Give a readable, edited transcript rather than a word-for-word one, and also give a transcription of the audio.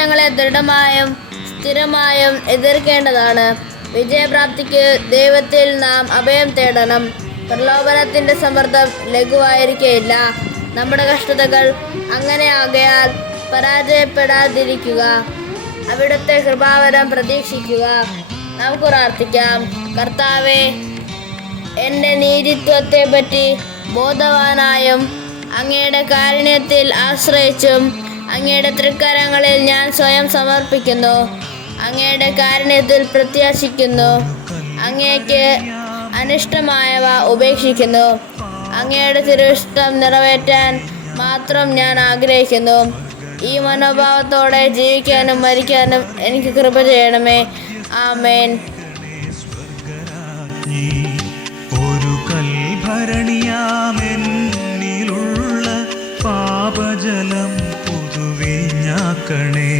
പ്രലോഭനങ്ങളെ ദൃഢമായും സ്ഥിരമായും എതിർക്കേണ്ടതാണ്. വിജയപ്രാപ്തിക്ക് ദൈവത്തിൽ നാം അഭയം തേടണം. പ്രലോഭനത്തിൻ്റെ സമ്മർദ്ദം ലഘുവായിരിക്കുകയില്ല. നമ്മുടെ കഷ്ടതകൾ അങ്ങനെ ആകയാൽ പരാജയപ്പെടാതിരിക്കുക. അവിടുത്തെ കൃപാവരം പ്രതീക്ഷിക്കുക. നമുക്ക് പ്രാർത്ഥിക്കാം. കർത്താവേ, എൻ്റെ നീതിത്വത്തെപ്പറ്റി ബോധവാനായും അങ്ങയുടെ കാരുണ്യത്തിൽ ആശ്രയിച്ചും അങ്ങയുടെ തൃക്കരങ്ങളിൽ ഞാൻ സ്വയം സമർപ്പിക്കുന്നു. അങ്ങയുടെ കാരുണ്യത്തിൽ പ്രത്യാശിക്കുന്നു. അങ്ങേക്ക് അനിഷ്ടമായവ ഉപേക്ഷിക്കുന്നു. അങ്ങയുടെ തിരുവിഷ്ടം നിറവേറ്റാൻ മാത്രം ഞാൻ ആഗ്രഹിക്കുന്നു. ഈ മനോഭാവത്തോടെ ജീവിക്കാനും മരിക്കാനും എനിക്ക് കൃപ ചെയ്യണമേ. ആമേൻ. ഒരു കൽഭരണിയാമെന്നിലുള്ള പാപജലം പുതുവിഞ്ഞാക്കണേ.